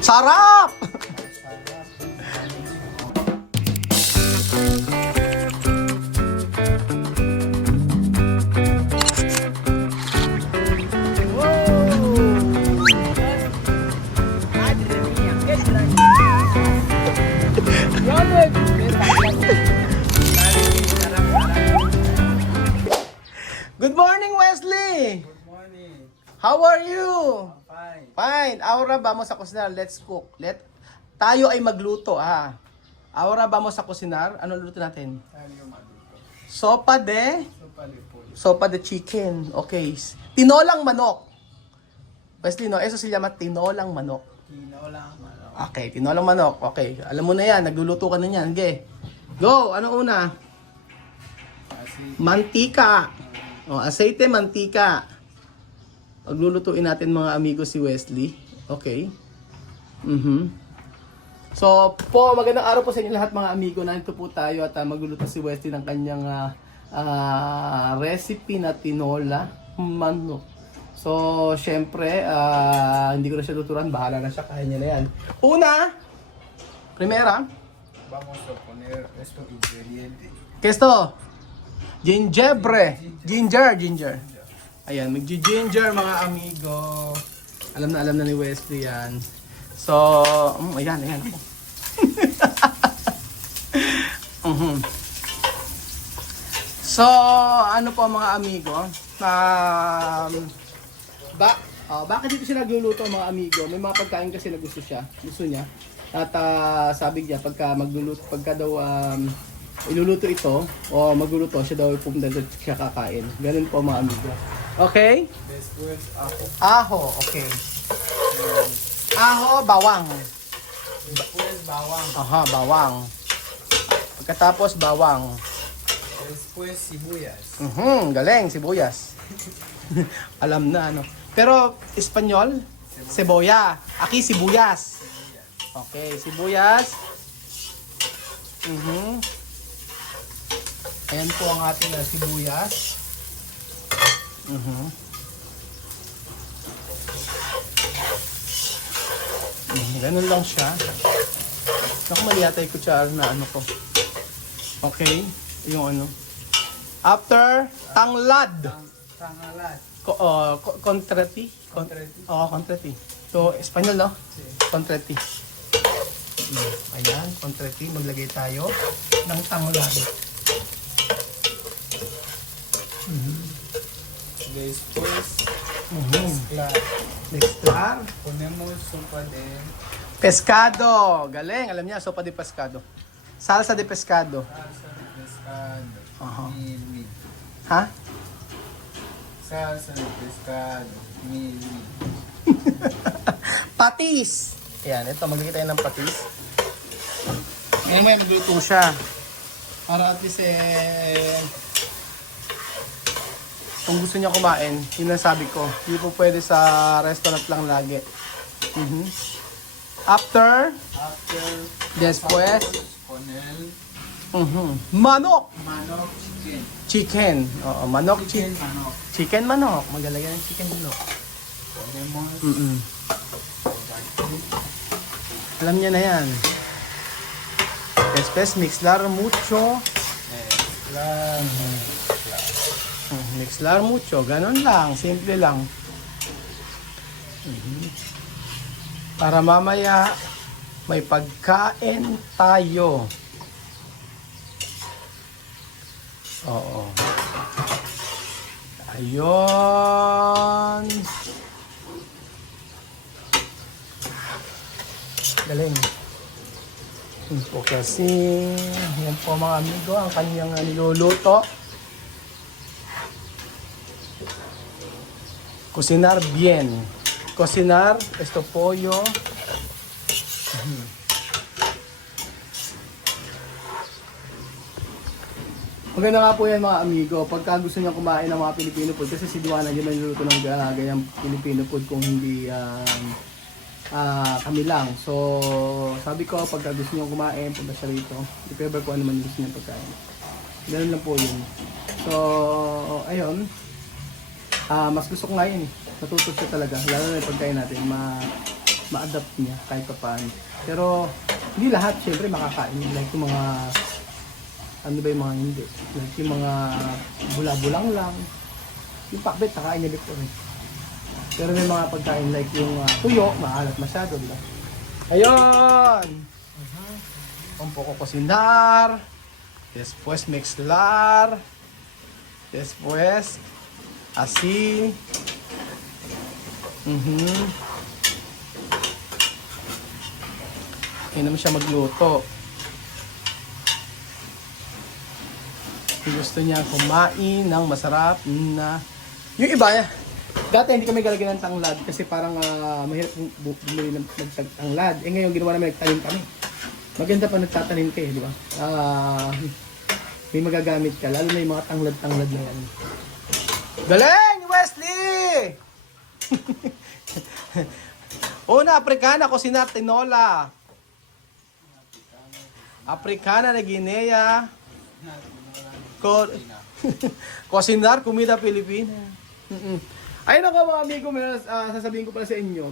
Sarap! Good morning, Wesley! Good morning. How are you? Fine. Fine. Ahora vamos a cocinar. Let's cook. Tayo ay magluto, ha? Ahora vamos a cocinar. Ano luto natin? Tayo maluto. Sopa de... Sopa de pollo. Sopa de chicken. Okay. Tinolang manok. Wesley, no? Eso se llama tinolang manok. Tinolang manok. Okay, tinolang manok. Okay. Alam mo na yan. Nagluluto ka na yan. Okay. Go! Anong una? Kasi Mantika. O, aceite, mantika. Paglulutuin natin mga amigo si Wesley. Okay. So, magandang araw po sa inyo lahat mga amigo. Nandito po tayo at magluluto si Wesley ng kanyang recipe na tinola manok. So, syempre, hindi ko na siya tuturuan. Bahala na siya. Kaya niya na yan. Una, primera, vamos a poner estos ingredientes. ¿qué es esto? Ginger. Ayan, mag-ginger mga amigo. Alam na ni Wesley yan. So, ayan ako. So, ano po mga amigo? Bakit dito siya nagluluto mga amigo? May mga pagkain kasi na gusto niya. At sabi niya pagka daw iluluto ito o magluluto siya daw pumunta at siya kakain. Ganun po mga amigo. Okay? Después ajo. Aho, okay. Aho, bawang. Después bawang. Aha, bawang. Pagkatapos bawang. Después sibuyas. Galing, sibuyas. Alam na ano. Pero Espanyol, cebolla. Aki sibuyas. Okay, sibuyas. Ayan po ang ating sibuyas. Ganun lang siya. Naku, mali yata yung kutsara na ano ko. Okay, yung ano. After, tanglad. Tangalat. Contreti. Contreti. Contreti. So, Espanyol, no? Sí. Contreti. Ayan, contreti. Maglagay tayo ng tanglad. Después mezclar. Mezclar. Ponemos sopa de Pescado. Galing. Alam niya, sopa de pescado. Salsa de pescado. salsa de pescado. Ajá. Mili. Ha? Salsa de pescado. Mili. Patis. Ayan, ito. Maglagay tayo ng patis. Ngayon may nagluto siya. Para at least kung gusto niya kumain, yun ang sabi ko. Hindi po pwede sa restaurant lang lagi. After, después, Poner manok. manok chicken. Chicken. Oo, manok Chicken chicken. manok. Chicken manok. Magalagay ng chicken manok. Ponemos Alam niya na yan. Después, mixlar mucho. mezclar. Mixlar mucho. Ganon lang. Simple lang. Para mamaya, may pagkain tayo. Oo. Ayun. Galing. Yun po kasi, yan po mga amigo, ang kanyang niluluto. Cocinar bien. Cocinar esto pollo. Maganda nga po yan mga amigo. Pagka gusto niya kumain ng mga Filipino food, kasi si Duana yun ang niluluto ng ganyang Filipino food kung hindi kami lang. So, sabi ko, pagka gusto niyo kumain, punta siya rito. If ever kung ano man gusto niya pagkain. Ganun lang po yun. So, ayun. Mas gusto ko nga yun eh. Natuto siya talaga. Lalo na yung pagkain natin, ma-adapt niya kahit pa paano. Pero hindi lahat, syempre makakain. Like yung mga, ano ba yung mga hindi? Like yung mga bula-bulang lang. Yung pakbet, nakain niya before eh. Pero may mga pagkain like yung tuyo, maalat masyado, di ba? Ayun! Un poco cocinar. Después mezclar. Después, así. Okay naman siya magluto. Gusto niya kumain ng masarap na... Yung iba, dati hindi kami galagyan ng tanglad kasi parang mahirap bumili ng tanglad. Eh ngayon ginawa namin, nagtanim kami. Maganda pa nagtatanim kayo, di ba? May magagamit ka, lalo na yung mga tanglad-tanglad na yan. Galing, Wesley! Una, Africana, Cocinar, Tinola. Africana na Guinea. Cocinar, Comida Pilipina. Ayun ako mga amigo, sasabihin ko pala sa inyo.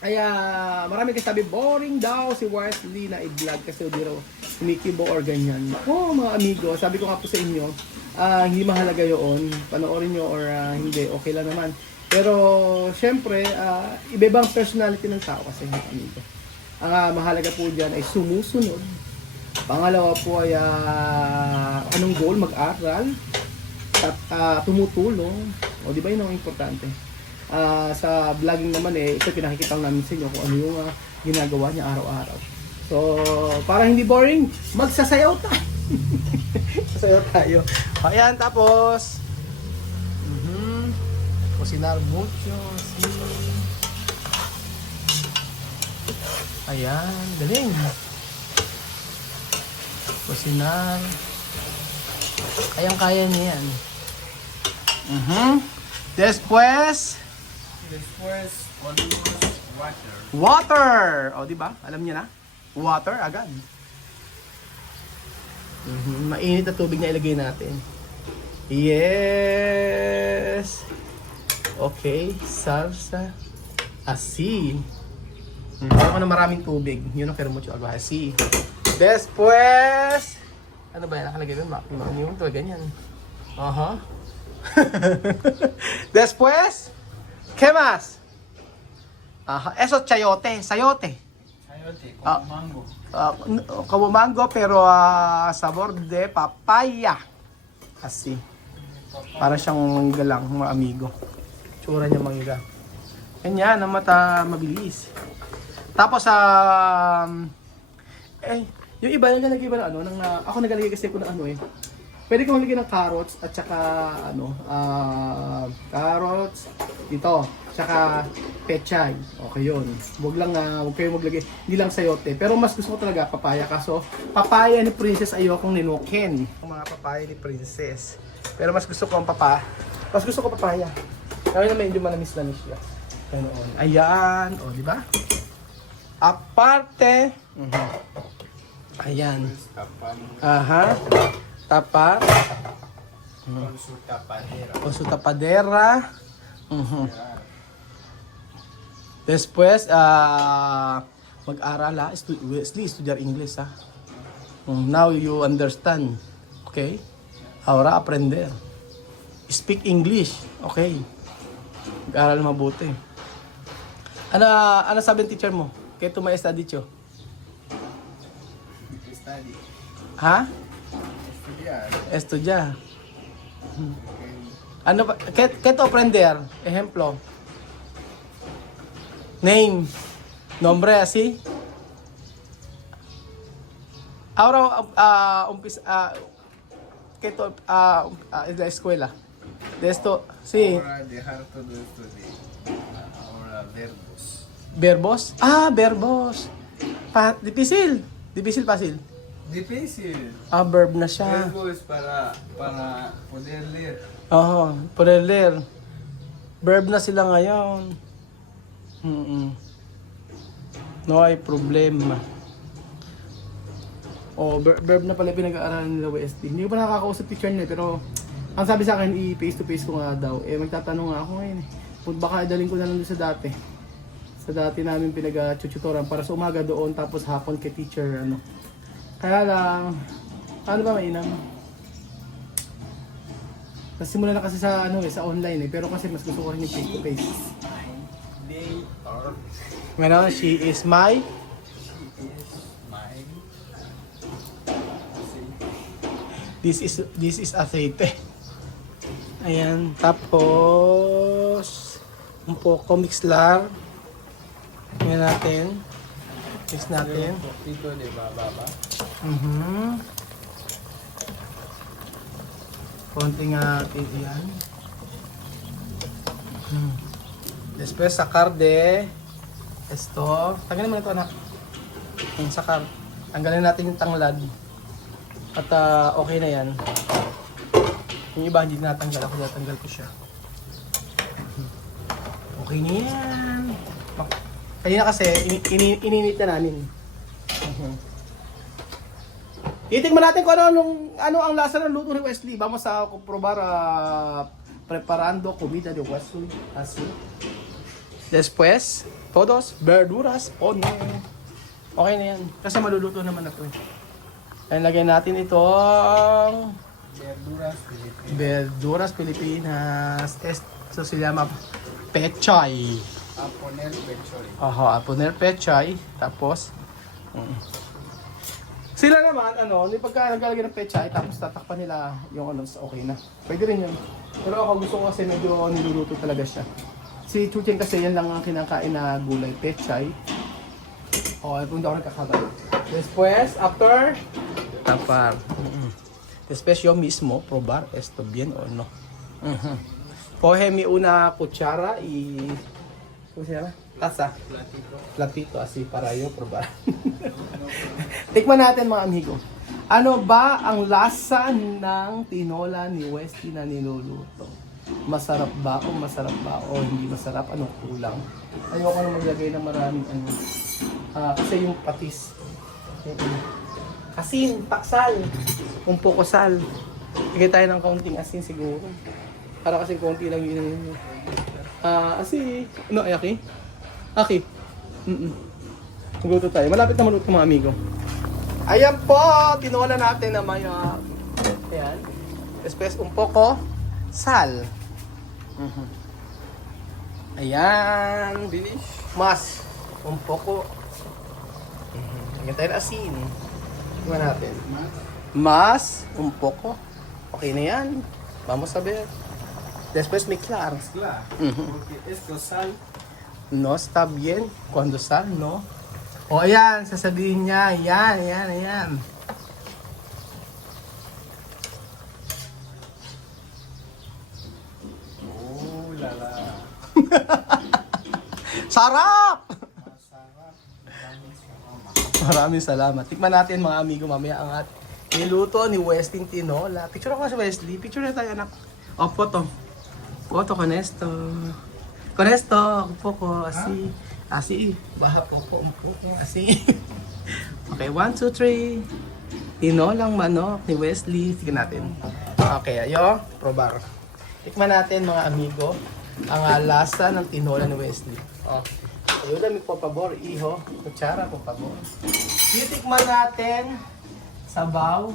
Kaya marami kasi sabi, boring daw si Wesley na i-vlog kasi di raw kumikibo or ganyan. Mga amigo, sabi ko nga po sa inyo, hindi mahalaga yun. Panoorin nyo or hindi, okay lang naman. Pero syempre, iba-ibang personality ng tao kasi amigo. Ang mahalaga po dyan ay sumusunod. Pangalawa po ay anong goal, mag-aral. At tumutulong. O di ba yun ang importante? Sa vlogging naman ito pinakikita namin sa inyo kung ano yung ginagawa niya araw-araw. So, para hindi boring, magsasayaw tayo. Sasayaw tayo. Ayan, tapos cocinar mucho. Ayan, galing. Cocinar. Kayang-kaya niya yan. Después, water. water! O, di ba? Alam niya na? Water, agad. Mainit na tubig na ilagay natin. Yes! Okay, salsa. Asi. Ayaw ko na maraming tubig. Yun ang kero mucho algo. Asi. Después, ano ba yan? Nakalagay doon? Yung to, ganyan. Después, ¿qué más? Eso chayote, sayote. Chayote, con mango. Como mango pero sabor de papaya. Asi. Para siyang mangga lang, mga amigo. Tsura niya mangga. Ganyan, ang mata mabilis. Tapos yung iba nagalagay ba ng ako nagalagay kasi ko ng pwede kong lagyan ng carrots at saka carrots dito, tsaka pechay. Okay yun. Huwag kayong maglagay, hindi lang sayote. Pero mas gusto ko talaga papaya, kaso papaya ni Princess ayokong ninukin. Mga papaya ni Princess. Pero mas gusto ko papaya. Kaya na medyo manamis-namis siya. Ganoon. Ayan, di ba? Aparte, ayan. Tapa. Con su tapadera. Después, mag-aral estudiar English Now you understand. Okay? Ahora aprender. Speak English. Okay. Mag-aral mabuti. Ano sabi ng teacher mo? Kaya tumaesta dicho? Study. Ha? Estudiar. Estudiar. Ano ba? ¿Qué to aprender? Ejemplo. Name. Nombre así. Ahora, ¿qué to, la escuela? De esto, sí. Ahora dejar todo esto de ahora verbos. Verbos? Verbos. Difícil. Difícil, fácil. Difícil. Verb na siya. Verbo es para poder leer. Poder leer. Verb na sila ngayon. No hay problema. Verb na pala pinag-aaralan nila WST. Hindi ko pa nakakausap teacher niya pero ang sabi sa akin, i-face to face ko nga daw. Magtatanong nga ako ngayon Baka idalhin ko na lang doon sa dati. Sa dati namin pinag-tutoran para sa umaga doon tapos hapon kay teacher ano. Kaya lang, ano ba mainam? Nasimula na kasi sa ano sa online pero kasi mas gusto ko rin yung face to face. They are. Well, she is my Mine. This is aceite. Ayan, tapos un poco mixlar. Ayan natin. Mix natin. Dito, di ba, baba? Konting atin yan. Después sakar de esto. Tanggalin mo na ito anak. Yung sakar. Tanggalin natin yung tanglad. At okay na yan. Yung iba hindi natanggal. Ako natanggal ko siya. Okay na yan. Kanina kasi ininit na namin. Itingnan natin kung ano ang lasa ng luto ni Wesley. Vamos a probar preparando comida de Wesley. Así. Después, todos verduras pone. Okay na yan. Kasi maluluto naman na ito. Ayan, lagyan natin itong Verduras Pilipinas. Esto se llama pechay. A poner pechori. Aha, poner pechay. Tapos, sila naman, hindi pagka naglalagay ng pechay, tapos tatakpan nila yung okay na. Pwede rin yun. Pero ako gusto ko kasi medyo niluluto talaga siya. Si Chuchen kasi yan lang ang kinakain na gulay, pechay. Kung hindi ako nagkakamali. Después, after, tapar. Después yo mismo probar esto bien o no. Coge mi una cuchara y ¿cómo se llama? Taza. Platito así para yo probar. Tikman natin mga amigo. Ano ba ang lasa ng tinola ni Wesley na niluluto? Masarap ba o hindi masarap? Anong kulang? Ayoko na maglagay ng maraming kasi yung patis. Asin, paksal, un poco sal. Bigay tayo ng kaunting asin siguro. Para kasi konti lang yun. Asin. Ano, ay aki? Aki. Magluto tayo. Malapit na maluto mga amigo. Ayan po, tinola natin na may ayan. Después un poco sal. Ayan. Finish. Mas un poco. Lagyan tayo ng asin. Tingnan natin. Mas un poco. Okay na yan. Vamos a ver. Después mezclar. Claro. Porque esto sal. No está bien cuando sal, no? O ayan, sasabihin niya. Ayan. Oh, lala. Sarap! Masarap. Maraming salamat. Tikman natin mga amigo mamaya ang niluto ni Wesley tinola. Picture ako si Wesley. Picture na tayo anak. Foto. Foto con esto. Con esto. Un poco. Así. Así. Baja poco. Un poco. Así. Okay, 1, 2, 3. Tinolang manok ni Wesley. Tignan natin. Okay, ayo. Probar. Tikman natin mga amigo ang lasa ng tinola ni Wesley. Ayúdame por favor, hijo. Kutsara, por favor. Titikman natin. Sabaw.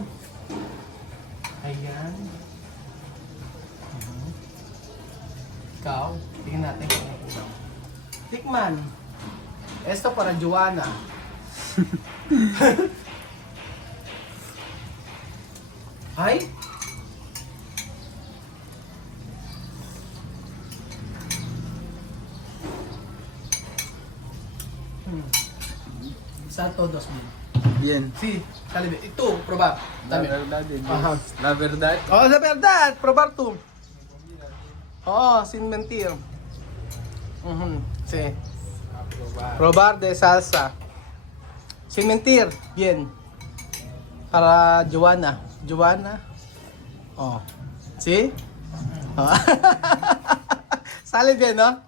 Ayan. Ikaw. Tingnan natin kung ano ito. Tikman. Esto para Joanna. Ay? Sa todos mo. Bien. Sí, calibre. Ito, probar. La Dami. verdad, Ajá. la verdad. Oh, la verdad, probar tú. Oh, sin mentir. Sí. Aprobar. Probar de salsa. Sin mentir. Bien. Para Joanna. Joanna. Oh. ¿Sí? Oh. Sale bien, ¿no?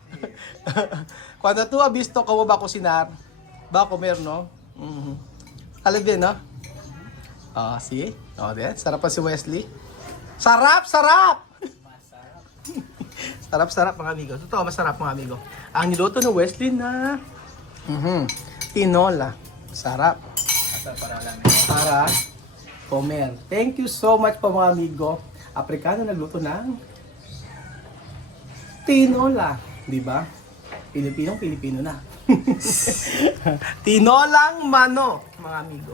Cuando tú has visto cómo va a cocinar, va a comer, ¿no? Sale bien, ¿no? Ah, sí. Oh, din. Sarap pa si Wesley. Sarap! Sarap! Sarap-sarap mga amigo. Totoo, masarap mga amigo. Ang niluto ng Wesley na tinola. Sarap. Asa para lang. Para comer. Thank you so much po mga amigo. Aprikano nagluto ng tinola. Di ba? Pilipinong Pilipino na. Tinolang manok, mga amigo.